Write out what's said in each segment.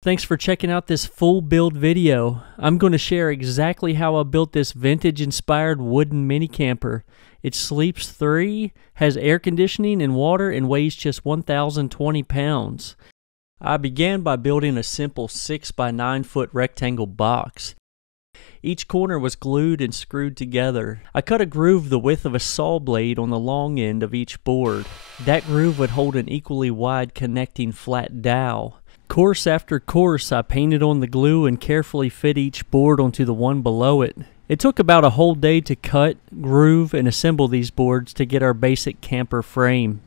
Thanks for checking out this full build video. I'm going to share exactly how I built this vintage inspired wooden mini camper. It sleeps 3, has air conditioning and water, and weighs just 1,020 pounds. I began by building a simple 6 by 9 foot rectangle box. Each corner was glued and screwed together. I cut a groove the width of a saw blade on the long end of each board. That groove would hold an equally wide connecting flat dowel. Course after course, I painted on the glue and carefully fit each board onto the one below it. It took about a whole day to cut, groove, and assemble these boards to get our basic camper frame.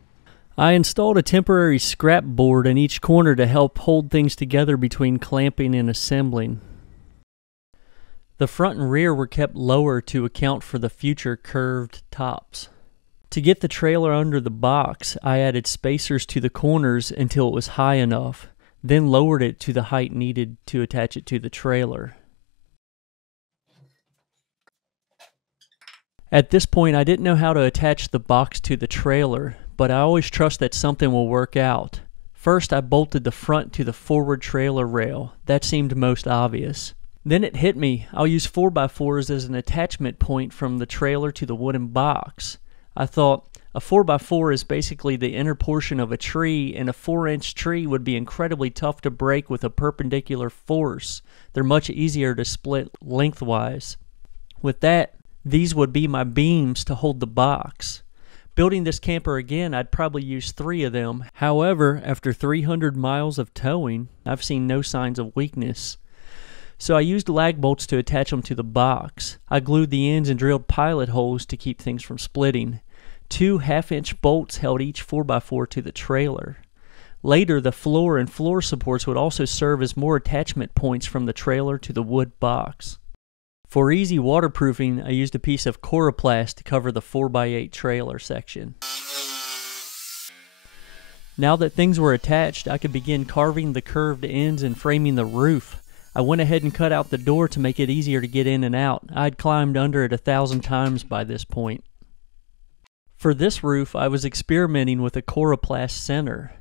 I installed a temporary scrap board in each corner to help hold things together between clamping and assembling. The front and rear were kept lower to account for the future curved tops. To get the trailer under the box, I added spacers to the corners until it was high enough, then lowered it to the height needed to attach it to the trailer. At this point, I didn't know how to attach the box to the trailer, but I always trust that something will work out. First, I bolted the front to the forward trailer rail. That seemed most obvious. Then it hit me. I'll use 4x4s as an attachment point from the trailer to the wooden box. I thought, a 4x4 is basically the inner portion of a tree, and a 4-inch tree would be incredibly tough to break with a perpendicular force. They're much easier to split lengthwise. With that, these would be my beams to hold the box. Building this camper again, I'd probably use 3 of them. However, after 300 miles of towing, I've seen no signs of weakness. So I used lag bolts to attach them to the box. I glued the ends and drilled pilot holes to keep things from splitting. 2 half-inch bolts held each 4x4 to the trailer. Later, the floor and floor supports would also serve as more attachment points from the trailer to the wood box. For easy waterproofing, I used a piece of coroplast to cover the 4x8 trailer section. Now that things were attached, I could begin carving the curved ends and framing the roof. I went ahead and cut out the door to make it easier to get in and out. I'd climbed under it 1,000 times by this point. For this roof, I was experimenting with a coroplast center,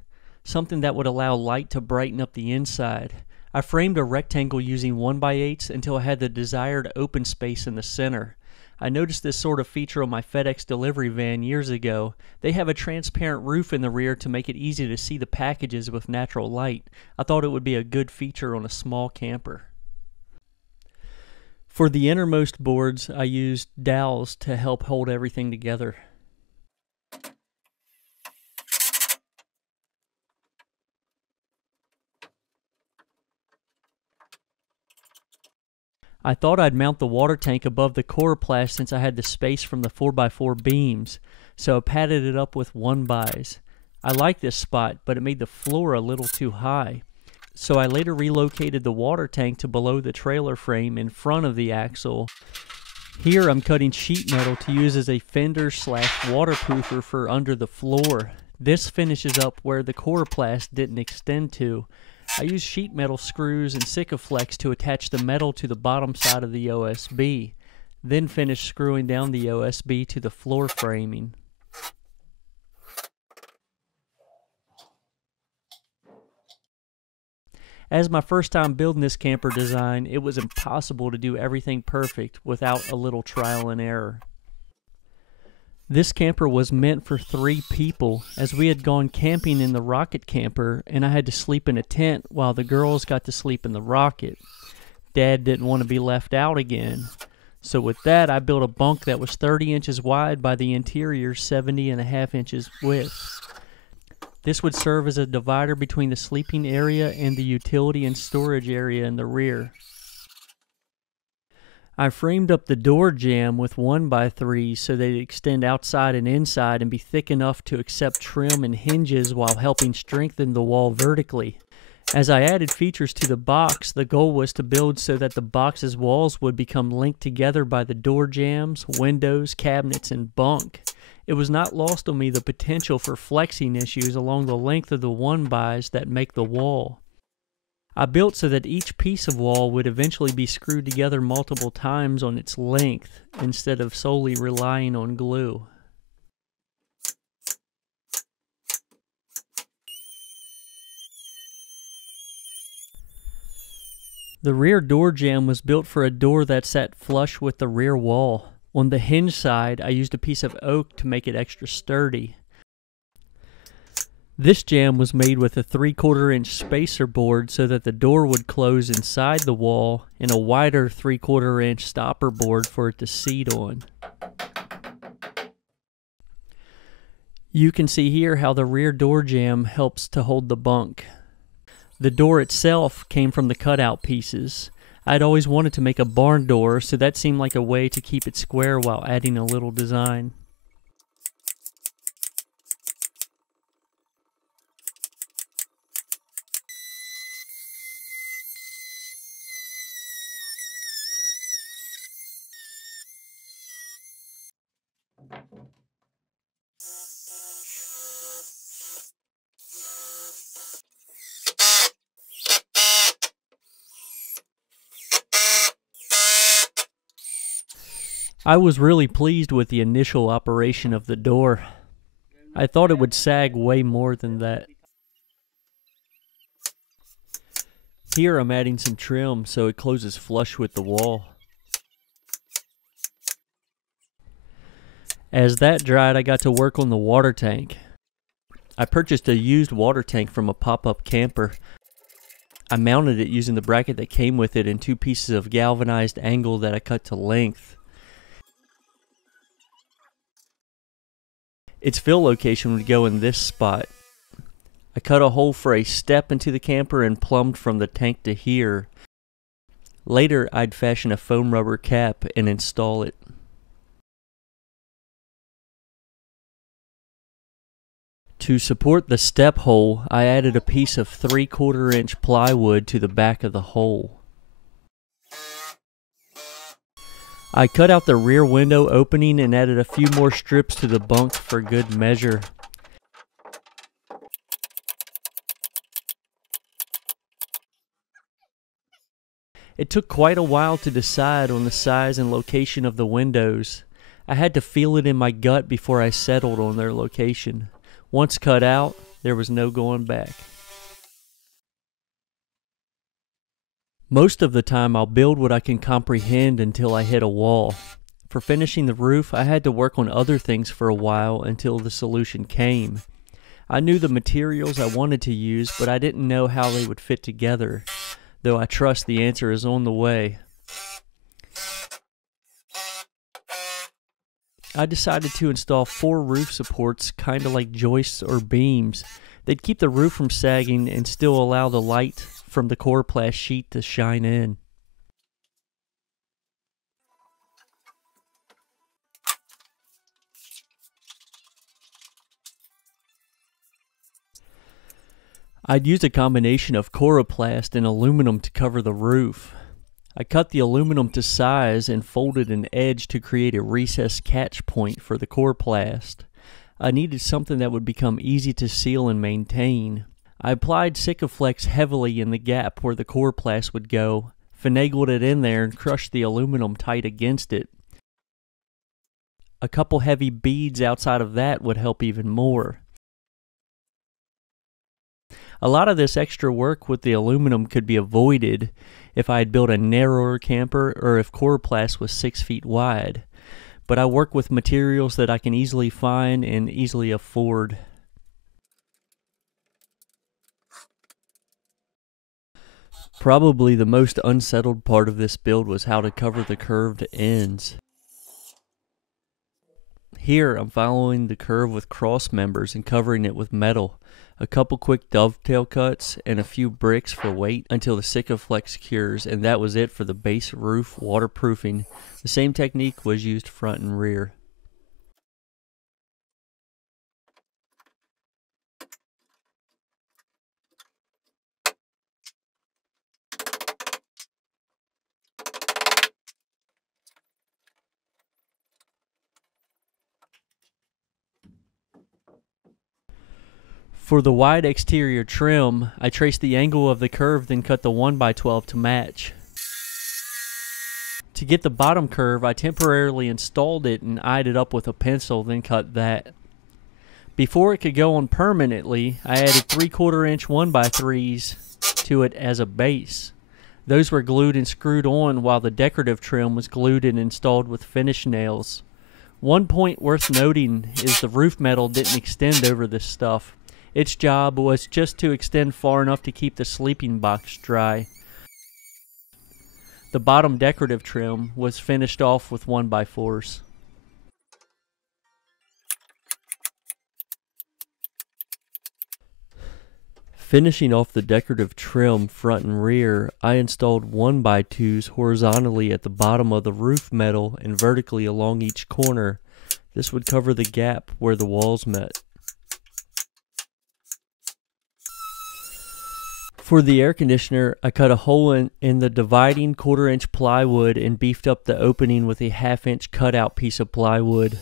something that would allow light to brighten up the inside. I framed a rectangle using 1x8s until I had the desired open space in the center. I noticed this sort of feature on my FedEx delivery van years ago. They have a transparent roof in the rear to make it easy to see the packages with natural light. I thought it would be a good feature on a small camper. For the innermost boards, I used dowels to help hold everything together. I thought I'd mount the water tank above the coroplast since I had the space from the 4x4 beams, so I padded it up with 1xs. I liked this spot, but it made the floor a little too high, so I later relocated the water tank to below the trailer frame in front of the axle. Here I'm cutting sheet metal to use as a fender/waterproofer for under the floor. This finishes up where the coroplast didn't extend to. I used sheet metal screws and Sikaflex to attach the metal to the bottom side of the OSB, then finished screwing down the OSB to the floor framing. As my first time building this camper design, it was impossible to do everything perfect without a little trial and error. This camper was meant for 3 people, as we had gone camping in the rocket camper and I had to sleep in a tent while the girls got to sleep in the rocket. Dad didn't want to be left out again. So with that, I built a bunk that was 30 inches wide by the interior 70.5 inches width. This would serve as a divider between the sleeping area and the utility and storage area in the rear. I framed up the door jamb with 1x3s so they'd extend outside and inside and be thick enough to accept trim and hinges while helping strengthen the wall vertically. As I added features to the box, the goal was to build so that the box's walls would become linked together by the door jambs, windows, cabinets, and bunk. It was not lost on me the potential for flexing issues along the length of the 1xs that make the wall. I built so that each piece of wall would eventually be screwed together multiple times on its length, instead of solely relying on glue. The rear door jamb was built for a door that sat flush with the rear wall. On the hinge side, I used a piece of oak to make it extra sturdy. This jamb was made with a 3/4 inch spacer board so that the door would close inside the wall, and a wider 3/4 inch stopper board for it to seat on. You can see here how the rear door jamb helps to hold the bunk. The door itself came from the cutout pieces. I'd always wanted to make a barn door, so that seemed like a way to keep it square while adding a little design. I was really pleased with the initial operation of the door. I thought it would sag way more than that. Here I'm adding some trim so it closes flush with the wall. As that dried, I got to work on the water tank. I purchased a used water tank from a pop-up camper. I mounted it using the bracket that came with it and 2 pieces of galvanized angle that I cut to length. Its fill location would go in this spot. I cut a hole for a step into the camper and plumbed from the tank to here. Later, I'd fashion a foam rubber cap and install it. To support the step hole, I added a piece of 3/4 inch plywood to the back of the hole. I cut out the rear window opening and added a few more strips to the bunk for good measure. It took quite a while to decide on the size and location of the windows. I had to feel it in my gut before I settled on their location. Once cut out, there was no going back. Most of the time I'll build what I can comprehend until I hit a wall. For finishing the roof, I had to work on other things for a while until the solution came. I knew the materials I wanted to use, but I didn't know how they would fit together, though I trust the answer is on the way. I decided to install 4 roof supports, kinda like joists or beams. They'd keep the roof from sagging and still allow the light from the coroplast sheet to shine in. I'd used a combination of coroplast and aluminum to cover the roof. I cut the aluminum to size and folded an edge to create a recessed catch point for the coroplast. I needed something that would become easy to seal and maintain. I applied Sikaflex heavily in the gap where the coroplast would go, finagled it in there and crushed the aluminum tight against it. A couple heavy beads outside of that would help even more. A lot of this extra work with the aluminum could be avoided if I had built a narrower camper or if coroplast was 6 feet wide. But I work with materials that I can easily find and easily afford. Probably the most unsettled part of this build was how to cover the curved ends. Here I'm following the curve with cross members and covering it with metal. A couple quick dovetail cuts and a few bricks for weight until the Sikaflex cures, and that was it for the base roof waterproofing. The same technique was used front and rear. For the wide exterior trim, I traced the angle of the curve, then cut the 1x12 to match. To get the bottom curve, I temporarily installed it and eyed it up with a pencil, then cut that. Before it could go on permanently, I added 3/4 inch 1x3s to it as a base. Those were glued and screwed on while the decorative trim was glued and installed with finish nails. One point worth noting is the roof metal didn't extend over this stuff. Its job was just to extend far enough to keep the sleeping box dry. The bottom decorative trim was finished off with 1x4s. Finishing off the decorative trim front and rear, I installed 1x2s horizontally at the bottom of the roof metal and vertically along each corner. This would cover the gap where the walls met. For the air conditioner, I cut a hole in the dividing 1/4-inch plywood and beefed up the opening with a 1/2-inch cutout piece of plywood.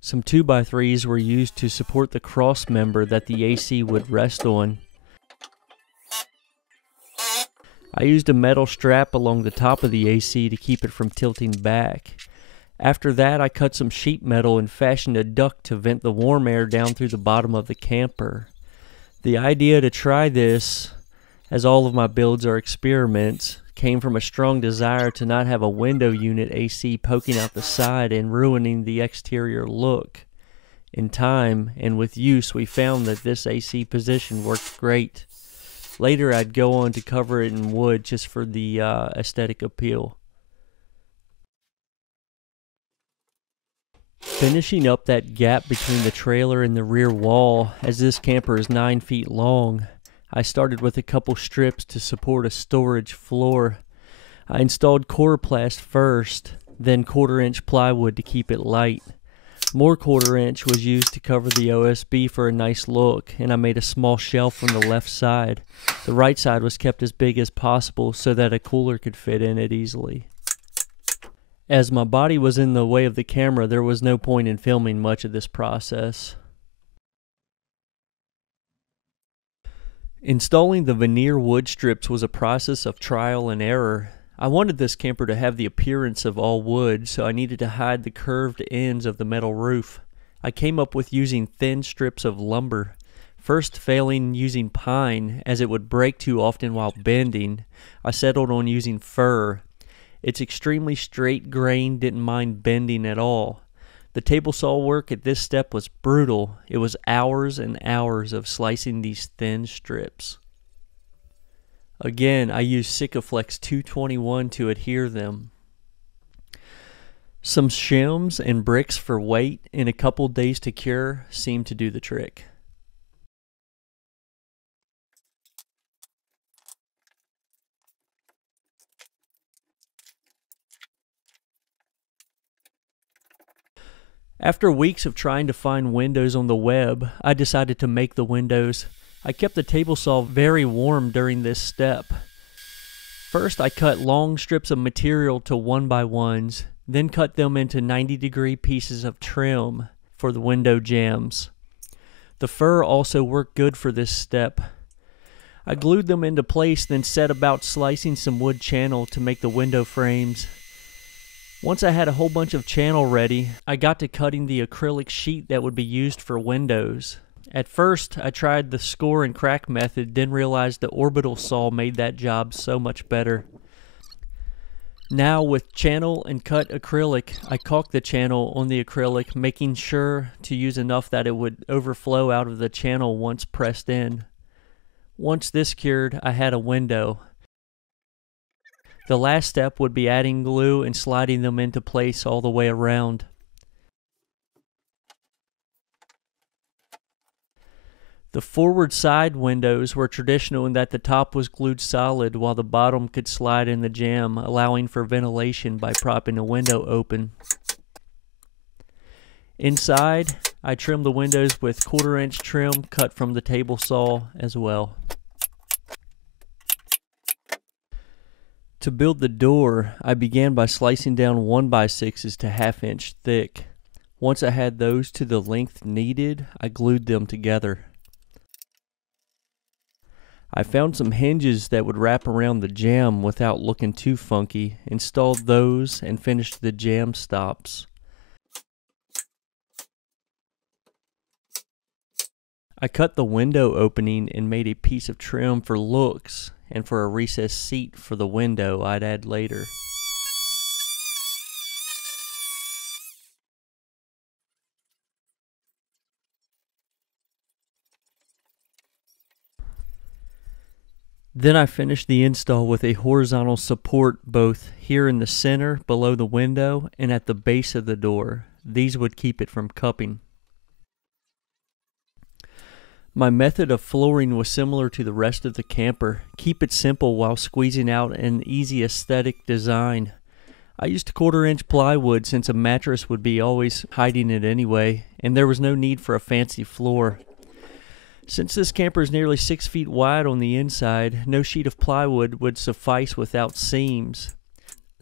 Some 2x3s were used to support the cross member that the AC would rest on. I used a metal strap along the top of the AC to keep it from tilting back. After that, I cut some sheet metal and fashioned a duct to vent the warm air down through the bottom of the camper. The idea to try this, as all of my builds are experiments, came from a strong desire to not have a window unit AC poking out the side and ruining the exterior look. In time and with use, we found that this AC position worked great. Later, I'd go on to cover it in wood just for the aesthetic appeal. Finishing up that gap between the trailer and the rear wall, as this camper is 9 feet long, I started with a couple strips to support a storage floor. I installed Coroplast first, then 1/4-inch plywood to keep it light. More 1/4-inch was used to cover the OSB for a nice look, and I made a small shelf on the left side. The right side was kept as big as possible so that a cooler could fit in it easily. As my body was in the way of the camera, there was no point in filming much of this process. Installing the veneer wood strips was a process of trial and error. I wanted this camper to have the appearance of all wood, so I needed to hide the curved ends of the metal roof. I came up with using thin strips of lumber. First failing using pine, as it would break too often while bending, I settled on using fir. Its extremely straight grain didn't mind bending at all. The table saw work at this step was brutal. It was hours and hours of slicing these thin strips. Again, I used Sikaflex 221 to adhere them. Some shims and bricks for weight and a couple days to cure seemed to do the trick. After weeks of trying to find windows on the web, I decided to make the windows. I kept the table saw very warm during this step. First, I cut long strips of material to 1x1s, then cut them into 90-degree pieces of trim for the window jambs. The fir also worked good for this step. I glued them into place, then set about slicing some wood channel to make the window frames. Once I had a whole bunch of channel ready, I got to cutting the acrylic sheet that would be used for windows. At first, I tried the score and crack method, then realized the orbital saw made that job so much better. Now, with channel and cut acrylic, I caulked the channel on the acrylic, making sure to use enough that it would overflow out of the channel once pressed in. Once this cured, I had a window. The last step would be adding glue and sliding them into place all the way around. The forward side windows were traditional in that the top was glued solid while the bottom could slide in the jamb, allowing for ventilation by propping a window open. Inside, I trimmed the windows with 1/4-inch trim cut from the table saw as well. To build the door, I began by slicing down 1x6s to 1/2 inch thick. Once I had those to the length needed, I glued them together. I found some hinges that would wrap around the jamb without looking too funky, installed those, and finished the jamb stops. I cut the window opening and made a piece of trim for looks, and for a recessed seat for the window I'd add later. Then I finished the install with a horizontal support both here in the center below the window and at the base of the door. These would keep it from cupping. My method of flooring was similar to the rest of the camper. Keep it simple while squeezing out an easy aesthetic design. I used 1/4-inch plywood since a mattress would be always hiding it anyway, and there was no need for a fancy floor. Since this camper is nearly 6 feet wide on the inside, no sheet of plywood would suffice without seams.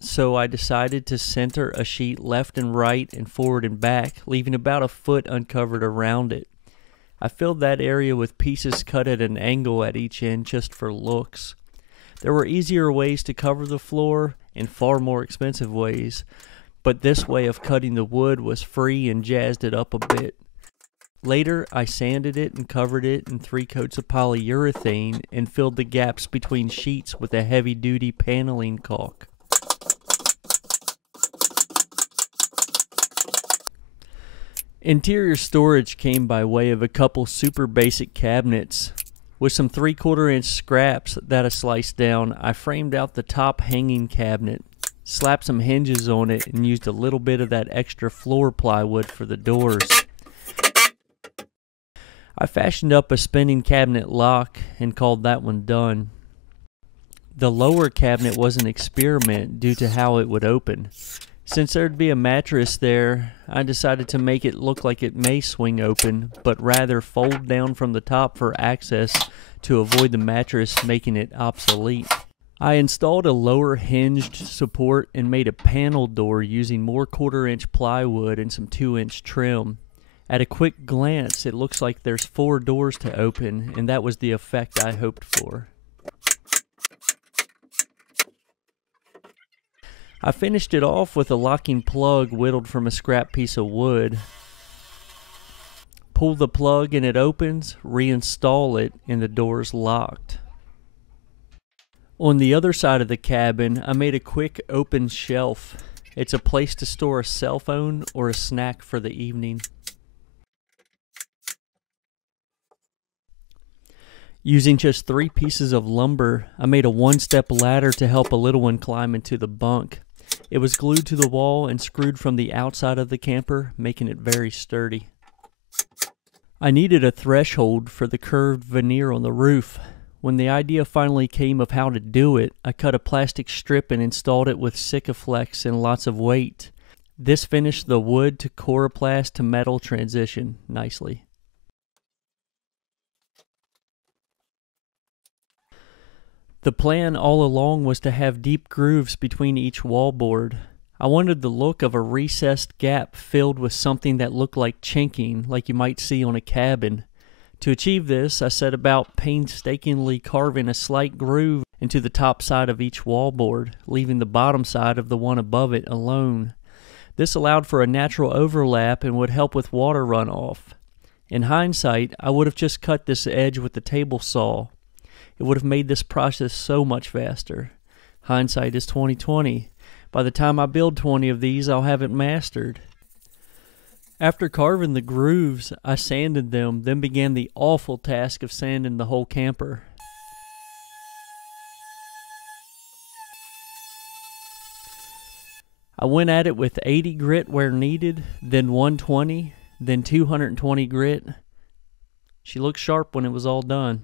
So I decided to center a sheet left and right and forward and back, leaving about a foot uncovered around it. I filled that area with pieces cut at an angle at each end just for looks. There were easier ways to cover the floor and far more expensive ways, but this way of cutting the wood was free and jazzed it up a bit. Later, I sanded it and covered it in 3 coats of polyurethane and filled the gaps between sheets with a heavy-duty paneling caulk. Interior storage came by way of a couple super basic cabinets. With some 3/4-inch scraps that I sliced down, I framed out the top hanging cabinet, slapped some hinges on it, and used a little bit of that extra floor plywood for the doors. I fashioned up a spinning cabinet lock and called that one done. The lower cabinet was an experiment due to how it would open. Since there'd be a mattress there, I decided to make it look like it may swing open, but rather fold down from the top for access to avoid the mattress making it obsolete. I installed a lower hinged support and made a panel door using more 1/4-inch plywood and some 2-inch trim. At a quick glance, it looks like there's 4 doors to open, and that was the effect I hoped for. I finished it off with a locking plug whittled from a scrap piece of wood. Pull the plug and it opens, reinstall it, and the door's locked. On the other side of the cabin, I made a quick open shelf. It's a place to store a cell phone or a snack for the evening. Using just 3 pieces of lumber, I made a 1-step ladder to help a little one climb into the bunk. It was glued to the wall and screwed from the outside of the camper, making it very sturdy. I needed a threshold for the curved veneer on the roof. When the idea finally came of how to do it, I cut a plastic strip and installed it with Sikaflex and lots of weight. This finished the wood to coroplast to metal transition nicely. The plan all along was to have deep grooves between each wallboard. I wanted the look of a recessed gap filled with something that looked like chinking, like you might see on a cabin. To achieve this, I set about painstakingly carving a slight groove into the top side of each wallboard, leaving the bottom side of the one above it alone. This allowed for a natural overlap and would help with water runoff. In hindsight, I would have just cut this edge with the table saw. It would have made this process so much faster. Hindsight is 20/20. By the time I build 20 of these, I'll have it mastered. After carving the grooves, I sanded them, then began the awful task of sanding the whole camper. I went at it with 80 grit where needed, then 120, then 220 grit. She looked sharp when it was all done.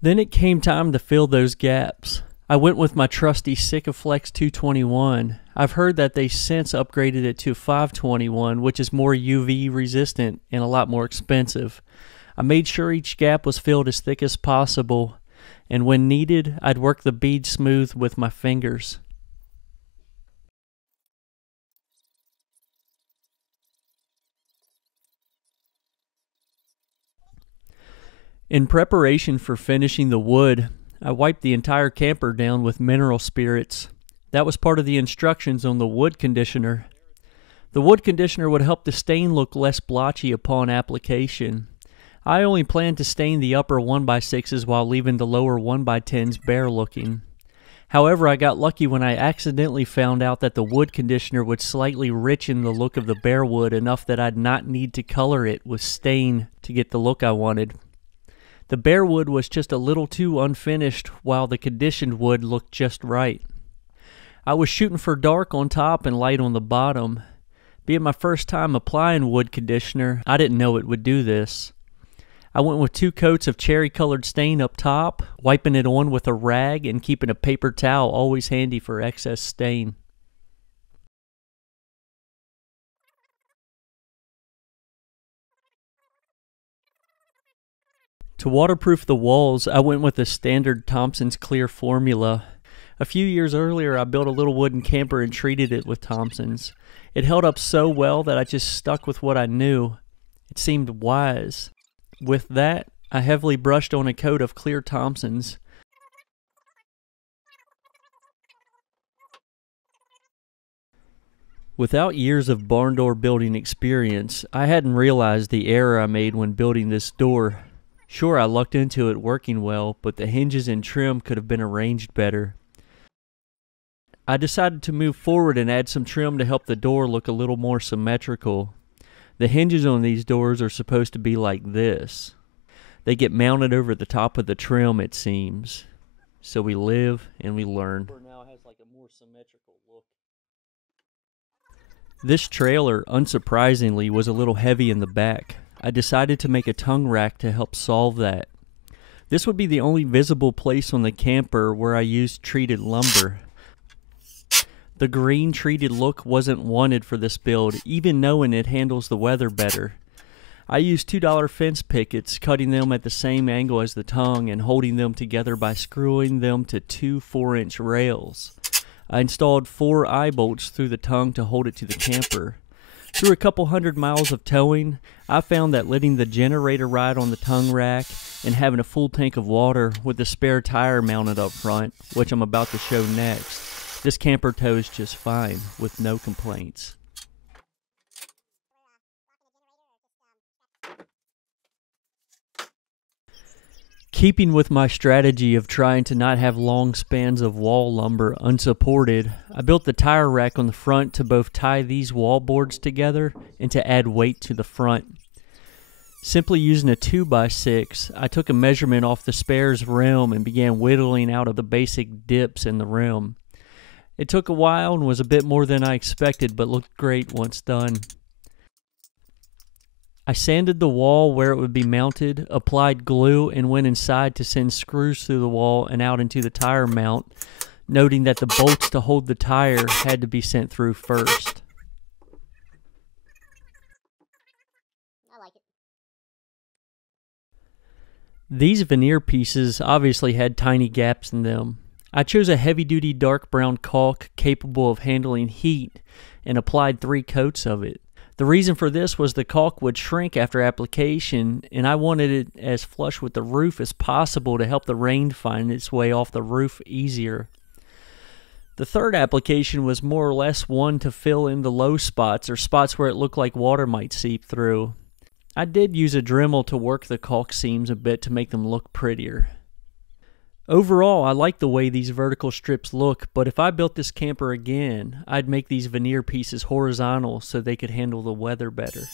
Then it came time to fill those gaps. I went with my trusty Sikaflex 221. I've heard that they since upgraded it to 521, which is more UV resistant and a lot more expensive. I made sure each gap was filled as thick as possible, and when needed, I'd work the bead smooth with my fingers. In preparation for finishing the wood, I wiped the entire camper down with mineral spirits. That was part of the instructions on the wood conditioner. The wood conditioner would help the stain look less blotchy upon application. I only planned to stain the upper 1x6s while leaving the lower 1x10s bare looking. However, I got lucky when I accidentally found out that the wood conditioner would slightly richen the look of the bare wood enough that I'd not need to color it with stain to get the look I wanted. The bare wood was just a little too unfinished, while the conditioned wood looked just right. I was shooting for dark on top and light on the bottom. Being my first time applying wood conditioner, I didn't know it would do this. I went with 2 coats of cherry-colored stain up top, wiping it on with a rag and keeping a paper towel always handy for excess stain. To waterproof the walls, I went with the standard Thompson's Clear formula. A few years earlier, I built a little wooden camper and treated it with Thompson's. It held up so well that I just stuck with what I knew. It seemed wise. With that, I heavily brushed on a coat of Clear Thompson's. Without years of barn door building experience, I hadn't realized the error I made when building this door. Sure, I lucked into it working well, but the hinges and trim could have been arranged better. I decided to move forward and add some trim to help the door look a little more symmetrical. The hinges on these doors are supposed to be like this. They get mounted over the top of the trim, it seems. So we live and we learn. Now has like a more symmetrical look. This trailer, unsurprisingly, was a little heavy in the back. I decided to make a tongue rack to help solve that. This would be the only visible place on the camper where I used treated lumber. The green treated look wasn't wanted for this build, even knowing it handles the weather better. I used $2 fence pickets, cutting them at the same angle as the tongue and holding them together by screwing them to 2 4-inch rails. I installed 4 eye bolts through the tongue to hold it to the camper. Through a couple 100 miles of towing, I found that letting the generator ride on the tongue rack and having a full tank of water with the spare tire mounted up front, which I'm about to show next, this camper tows just fine with no complaints. Keeping with my strategy of trying to not have long spans of wall lumber unsupported, I built the tire rack on the front to both tie these wall boards together and to add weight to the front. Simply using a 2x6, I took a measurement off the spare's rim and began whittling out of the basic dips in the rim. It took a while and was a bit more than I expected, but looked great once done. I sanded the wall where it would be mounted, applied glue, and went inside to send screws through the wall and out into the tire mount, noting that the bolts to hold the tire had to be sent through first. I like it. These veneer pieces obviously had tiny gaps in them. I chose a heavy-duty dark brown caulk capable of handling heat and applied 3 coats of it. The reason for this was the caulk would shrink after application, and I wanted it as flush with the roof as possible to help the rain find its way off the roof easier. The third application was more or less one to fill in the low spots or spots where it looked like water might seep through. I did use a Dremel to work the caulk seams a bit to make them look prettier. Overall, I like the way these vertical strips look, but if I built this camper again, I'd make these veneer pieces horizontal so they could handle the weather better.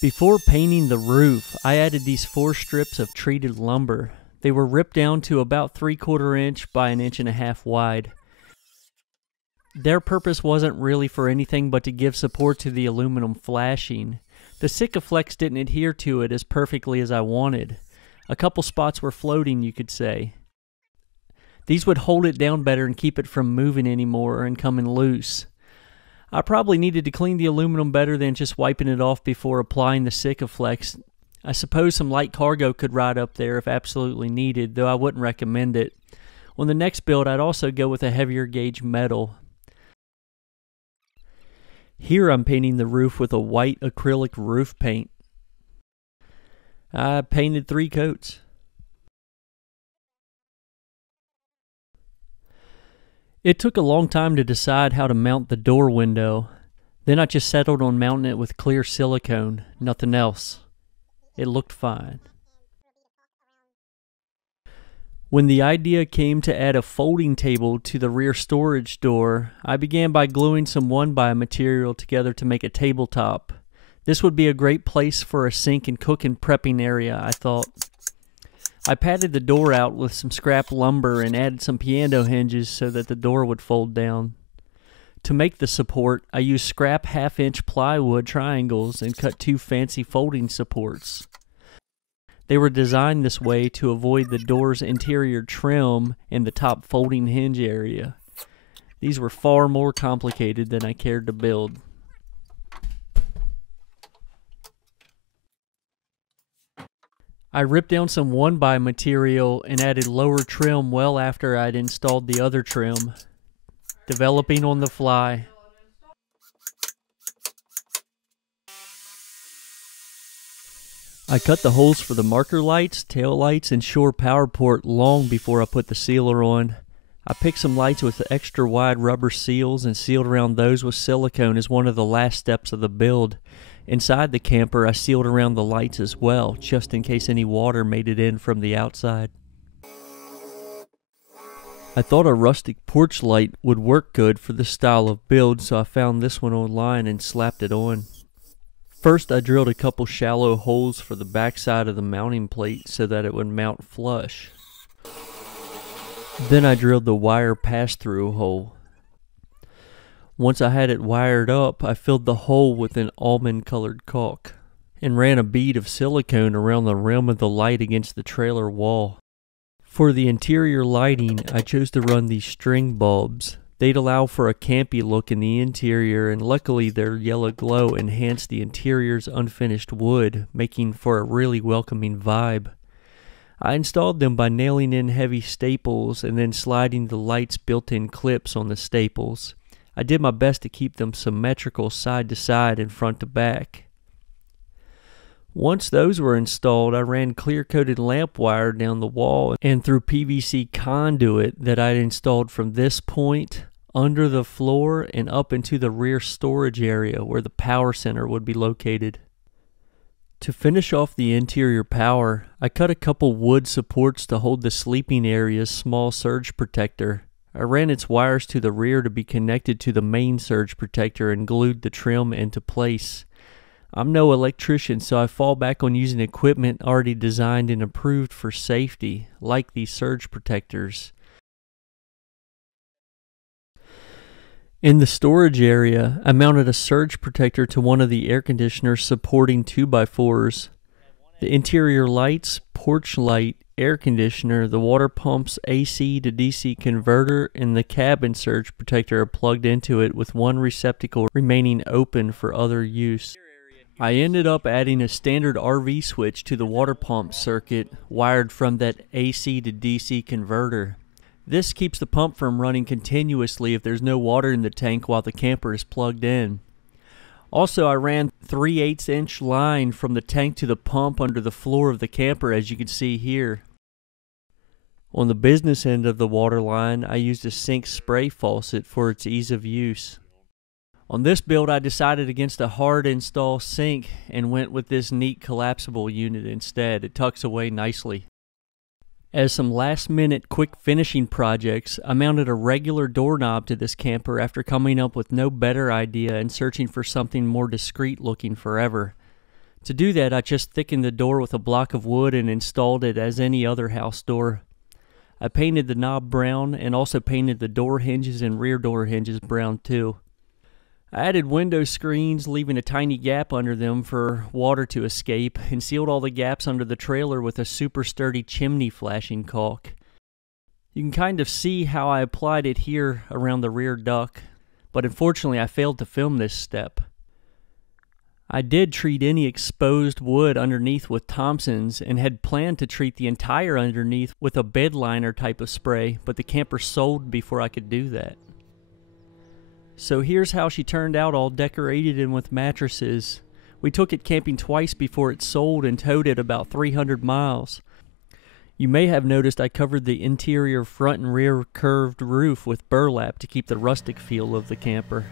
Before painting the roof, I added these 4 strips of treated lumber. They were ripped down to about 3/4 inch by 1.5 inches wide. Their purpose wasn't really for anything but to give support to the aluminum flashing. The Sikaflex didn't adhere to it as perfectly as I wanted. A couple spots were floating, you could say. These would hold it down better and keep it from moving anymore and coming loose. I probably needed to clean the aluminum better than just wiping it off before applying the Sikaflex. I suppose some light cargo could ride up there if absolutely needed, though I wouldn't recommend it. On the next build, I'd also go with a heavier gauge metal. Here I'm painting the roof with a white acrylic roof paint. I painted 3 coats. It took a long time to decide how to mount the door window. Then I just settled on mounting it with clear silicone, nothing else. It looked fine. When the idea came to add a folding table to the rear storage door, I began by gluing some 1x material together to make a tabletop. This would be a great place for a sink and cooking prepping area, I thought. I padded the door out with some scrap lumber and added some piano hinges so that the door would fold down. To make the support, I used scrap 1/2-inch plywood triangles and cut 2 fancy folding supports. They were designed this way to avoid the door's interior trim and the top folding hinge area. These were far more complicated than I cared to build. I ripped down some 1x material and added lower trim well after I'd installed the other trim, developing on the fly. I cut the holes for the marker lights, tail lights, and shore power port long before I put the sealer on. I picked some lights with extra wide rubber seals and sealed around those with silicone as one of the last steps of the build. Inside the camper, I sealed around the lights as well, just in case any water made it in from the outside. I thought a rustic porch light would work good for this style of build, so I found this one online and slapped it on. First, I drilled a couple shallow holes for the backside of the mounting plate so that it would mount flush. Then I drilled the wire pass-through hole. Once I had it wired up, I filled the hole with an almond-colored caulk and ran a bead of silicone around the rim of the light against the trailer wall. For the interior lighting, I chose to run these string bulbs. They'd allow for a campy look in the interior, and luckily their yellow glow enhanced the interior's unfinished wood, making for a really welcoming vibe. I installed them by nailing in heavy staples and then sliding the light's built-in clips on the staples. I did my best to keep them symmetrical side to side and front to back. Once those were installed, I ran clear-coated lamp wire down the wall and through PVC conduit that I'd installed from this point, under the floor, and up into the rear storage area where the power center would be located. To finish off the interior power, I cut a couple wood supports to hold the sleeping area's small surge protector. I ran its wires to the rear to be connected to the main surge protector and glued the trim into place. I'm no electrician, so I fall back on using equipment already designed and approved for safety, like these surge protectors. In the storage area, I mounted a surge protector to one of the air conditioner's supporting 2x4s. The interior lights, porch light, air conditioner, the water pump's AC to DC converter, and the cabin surge protector are plugged into it with one receptacle remaining open for other use. I ended up adding a standard RV switch to the water pump circuit wired from that AC to DC converter. This keeps the pump from running continuously if there's no water in the tank while the camper is plugged in. Also, I ran 3/8-inch line from the tank to the pump under the floor of the camper, as you can see here. On the business end of the water line, I used a sink spray faucet for its ease of use. On this build, I decided against a hard install sink and went with this neat collapsible unit instead. It tucks away nicely. As some last-minute quick finishing projects, I mounted a regular doorknob to this camper after coming up with no better idea and searching for something more discreet looking forever. To do that, I just thickened the door with a block of wood and installed it as any other house door. I painted the knob brown and also painted the door hinges and rear door hinges brown too. I added window screens, leaving a tiny gap under them for water to escape, and sealed all the gaps under the trailer with a super sturdy chimney flashing caulk. You can kind of see how I applied it here around the rear duct, but unfortunately I failed to film this step. I did treat any exposed wood underneath with Thompson's and had planned to treat the entire underneath with a bed liner type of spray, but the camper sold before I could do that. So here's how she turned out, all decorated and with mattresses. We took it camping twice before it sold and towed it about 300 miles. You may have noticed I covered the interior front and rear curved roof with burlap to keep the rustic feel of the camper.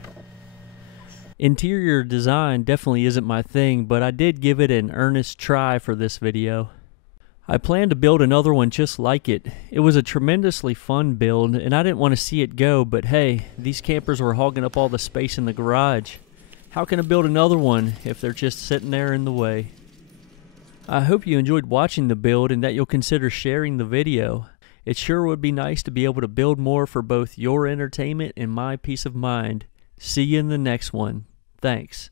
Interior design definitely isn't my thing, but I did give it an earnest try for this video. I plan to build another one just like it. It was a tremendously fun build, and I didn't want to see it go, but hey, these campers were hogging up all the space in the garage. How can I build another one if they're just sitting there in the way? I hope you enjoyed watching the build and that you'll consider sharing the video. It sure would be nice to be able to build more for both your entertainment and my peace of mind. See you in the next one. Thanks.